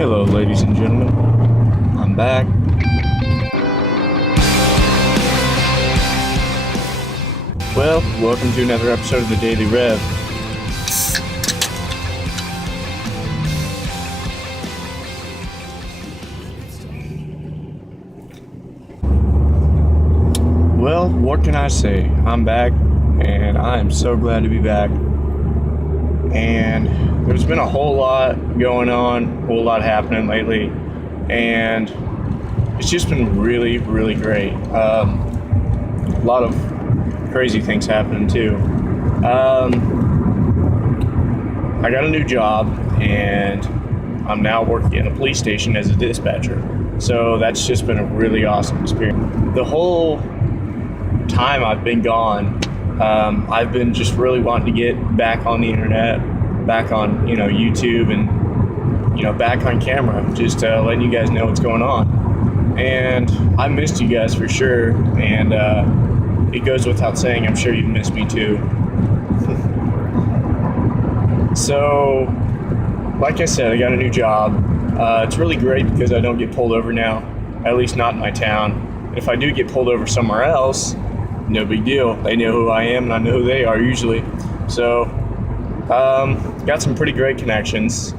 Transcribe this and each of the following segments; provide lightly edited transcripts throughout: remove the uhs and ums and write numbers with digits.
Hello, ladies and gentlemen. I'm back. Well, welcome to another episode of the Daily Rev. Well, what can I say? I'm back, and I am so glad to be back. And there's been a whole lot going on, a whole lot happening lately, and it's just been really, really great. A lot of crazy things happening too. I got a new job, and I'm now working in a police station as a dispatcher. So that's just been a really awesome experience. The whole time I've been gone, I've been just really wanting to get back on the internet, back on, YouTube, and, back on camera, just letting you guys know what's going on. And I missed you guys for sure, and it goes without saying, I'm sure you've missed me too. So, like I said, I got a new job. It's really great because I don't get pulled over now, at least not in my town. If I do get pulled over somewhere else, no big deal. They know who I am and I know who they are usually. So, got some pretty great connections.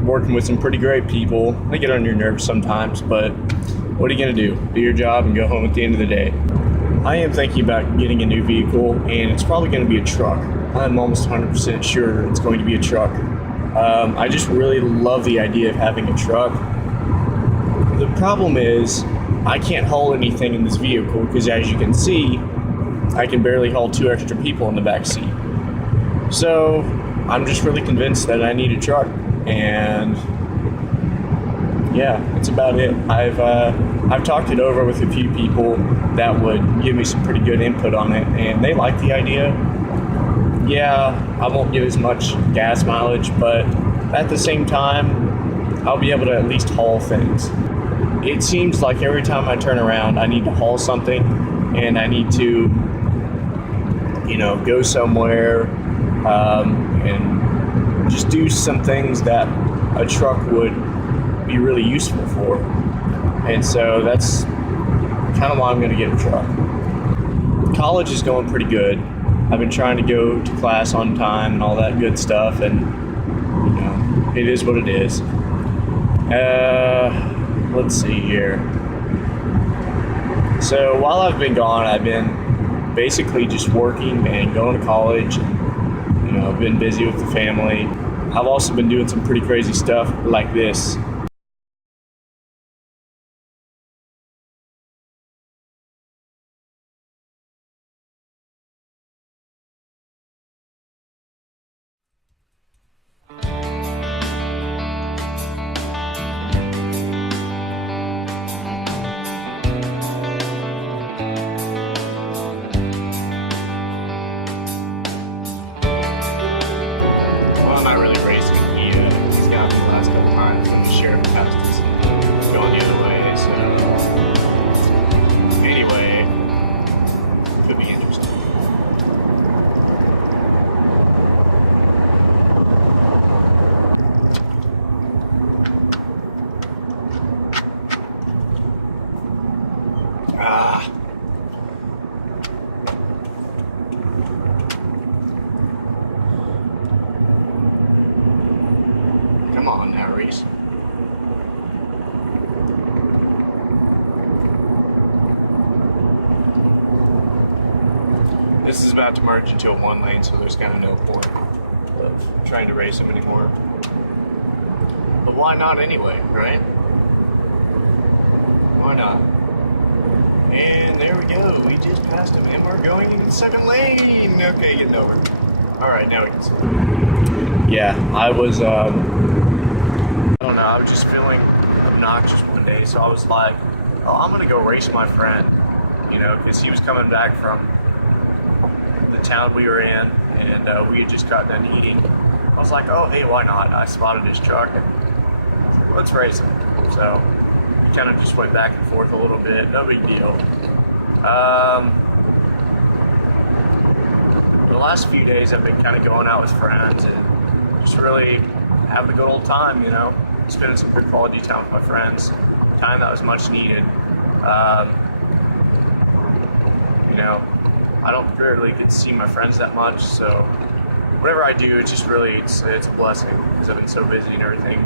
Working with some pretty great people. They get on your nerves sometimes, but what are you gonna do? Do your job and go home at the end of the day. I am thinking about getting a new vehicle, and it's probably gonna be a truck. I'm almost 100% sure it's going to be a truck. I just really love the idea of having a truck. The problem is, I can't haul anything in this vehicle because, as you can see, I can barely haul 2 extra people in the back seat. So I'm just really convinced that I need a truck, and yeah, that's about it. I've talked it over with a few people that would give me some pretty good input on it, and they like the idea. Yeah, I won't get as much gas mileage, but at the same time, I'll be able to at least haul things. It seems like every time I turn around, I need to haul something, and I need to, go somewhere, and just do some things that a truck would be really useful for. And so that's kind of why I'm going to get a truck. College is going pretty good. I've been trying to go to class on time and all that good stuff, and it is what it is. Let's see here. So while I've been gone, I've been basically just working and going to college, and I've been busy with the family. I've also been doing some pretty crazy stuff like this. I'm not really racing. He's got me the last couple times when the sheriff passes going the other way. So anyway, could be interesting. Come on now, Reese. This is about to merge into a 1 lane, so there's kind of no point of trying to race him anymore. But why not anyway, right? Why not? And there we go. We just passed him, and we're going into the 2nd lane. Okay, getting over. All right, now we can see. Yeah, I was, I don't know, I was just feeling obnoxious one day, so I was like, oh, I'm gonna go race my friend, because he was coming back from the town we were in, and we had just got done eating. I was like, oh, hey, why not? I spotted his truck, and I was like, let's race him. So we kind of just went back and forth a little bit, no big deal. The last few days I've been kind of going out with friends and just really having a good old time, spending some good quality time with my friends, time that was much needed. I don't rarely get to see my friends that much, so whatever I do, it's just really, it's a blessing because I've been so busy and everything.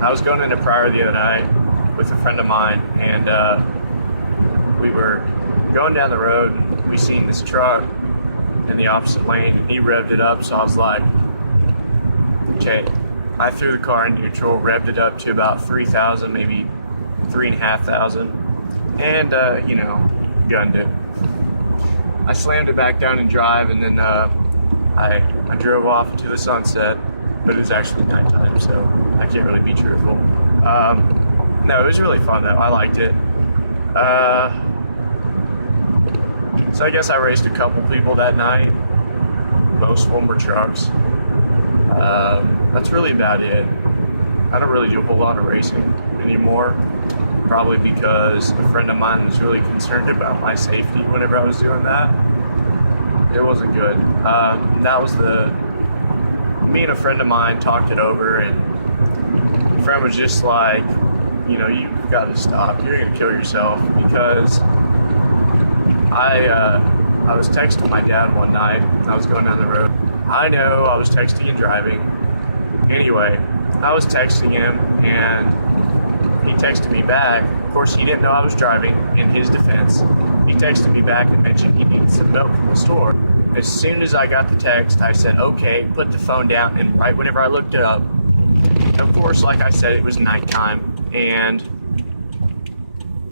I was going into Pryor the other night with a friend of mine, and we were going down the road. We seen this truck in the opposite lane. He revved it up, so I was like, okay. I threw the car in neutral, revved it up to about 3,000, maybe 3,500, and gunned it. I slammed it back down in drive, and then I drove off into the sunset, but it was actually nighttime, so I can't really be truthful. No, it was really fun though. I liked it. So I guess I raced a couple people that night. Most of them were trucks. That's really about it. I don't really do a whole lot of racing anymore. Probably because a friend of mine was really concerned about my safety whenever I was doing that. It wasn't good. Me and a friend of mine talked it over, and my friend was just like, you've got to stop. You're going to kill yourself. Because I was texting my dad one night. I was going down the road. I know I was texting and driving. Anyway, I was texting him, and he texted me back. Of course, he didn't know I was driving, in his defense. He texted me back and mentioned he needed some milk from the store. As soon as I got the text, I said, okay, put the phone down, and right whenever I looked it up, of course, like I said, it was nighttime, and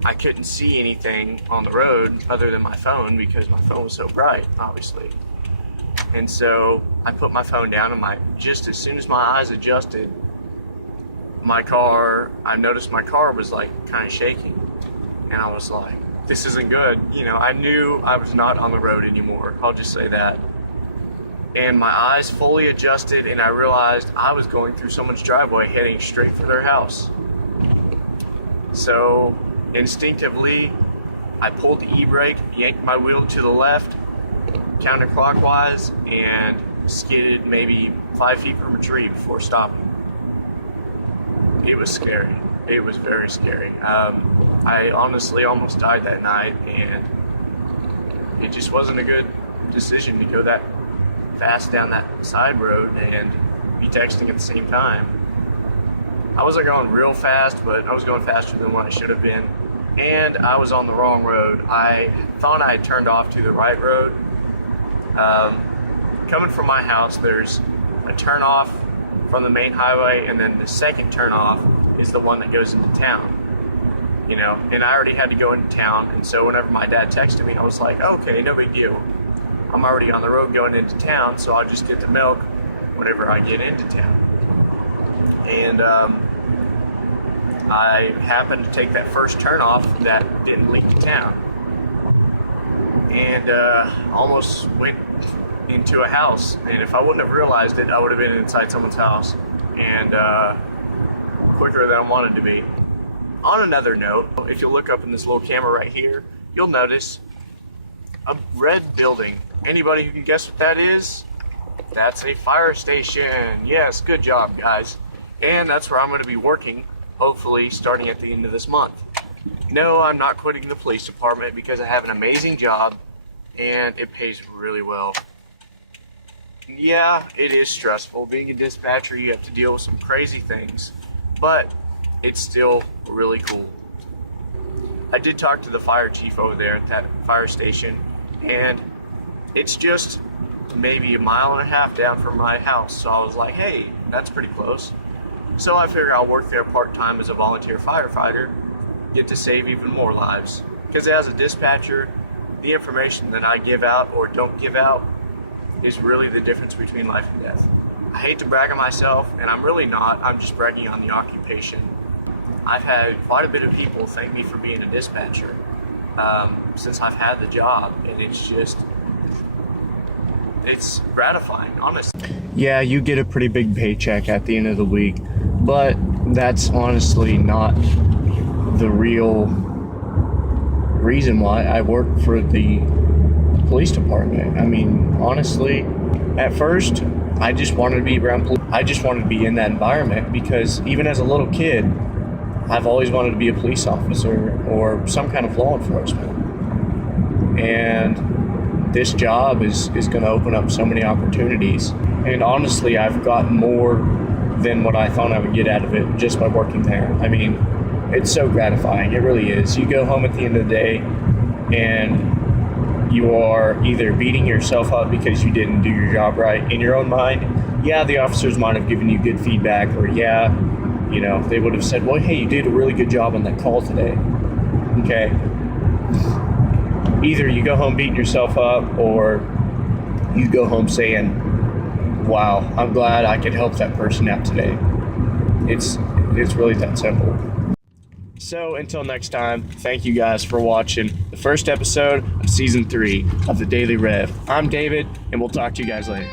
I couldn't see anything on the road other than my phone because my phone was so bright, obviously. And so I put my phone down, and just as soon as my eyes adjusted, I noticed my car was like kind of shaking, and I was like, this isn't good. I knew I was not on the road anymore. I'll just say that. And my eyes fully adjusted, and I realized I was going through someone's driveway heading straight for their house. So instinctively, I pulled the e-brake, yanked my wheel to the left, counterclockwise, and skidded maybe 5 feet from a tree before stopping. It was scary. It was very scary. I honestly almost died that night, and it just wasn't a good decision to go that fast down that side road and be texting at the same time. I wasn't going real fast, but I was going faster than what I should have been, and I was on the wrong road. I thought I had turned off to the right road. Coming from my house, there's a turnoff from the main highway, and then the second turnoff is the one that goes into town. And I already had to go into town, and so whenever my dad texted me, I was like, okay, no big deal. I'm already on the road going into town, so I'll just get the milk whenever I get into town. And I happened to take that first turnoff that didn't lead to town, and almost went into a house. And if I wouldn't have realized it, I would have been inside someone's house, and quicker than I wanted to be. On another note, if you look up in this little camera right here, you'll notice a red building. Anybody who can guess what that is? That's a fire station. Yes, good job, guys. And that's where I'm going to be working, hopefully starting at the end of this month. No, I'm not quitting the police department because I have an amazing job and it pays really well. Yeah, it is stressful. Being a dispatcher, you have to deal with some crazy things, but it's still really cool. I did talk to the fire chief over there at that fire station, and it's just maybe 1.5 miles down from my house. So I was like, hey, that's pretty close. So I figured I'll work there part-time as a volunteer firefighter, get to save even more lives. Because as a dispatcher, the information that I give out or don't give out is really the difference between life and death. I hate to brag on myself, and I'm really not. I'm just bragging on the occupation. I've had quite a bit of people thank me for being a dispatcher since I've had the job, and it's gratifying, honestly. Yeah, you get a pretty big paycheck at the end of the week, but that's honestly not the real reason why I work for the police department. I mean, honestly, at first, I just wanted to be around police. I just wanted to be in that environment because even as a little kid, I've always wanted to be a police officer or some kind of law enforcement. And this job is going to open up so many opportunities. And honestly, I've gotten more than what I thought I would get out of it just by working there. I mean, it's so gratifying. It really is. You go home at the end of the day and you are either beating yourself up because you didn't do your job right in your own mind. Yeah, the officers might have given you good feedback, or yeah, you know, they would have said, well, hey, you did a really good job on that call today. Okay. Either you go home beating yourself up, or you go home saying, wow, I'm glad I could help that person out today. It's really that simple. So until next time, thank you guys for watching the first episode of Season 3 of the Daily Rev. I'm David, and we'll talk to you guys later.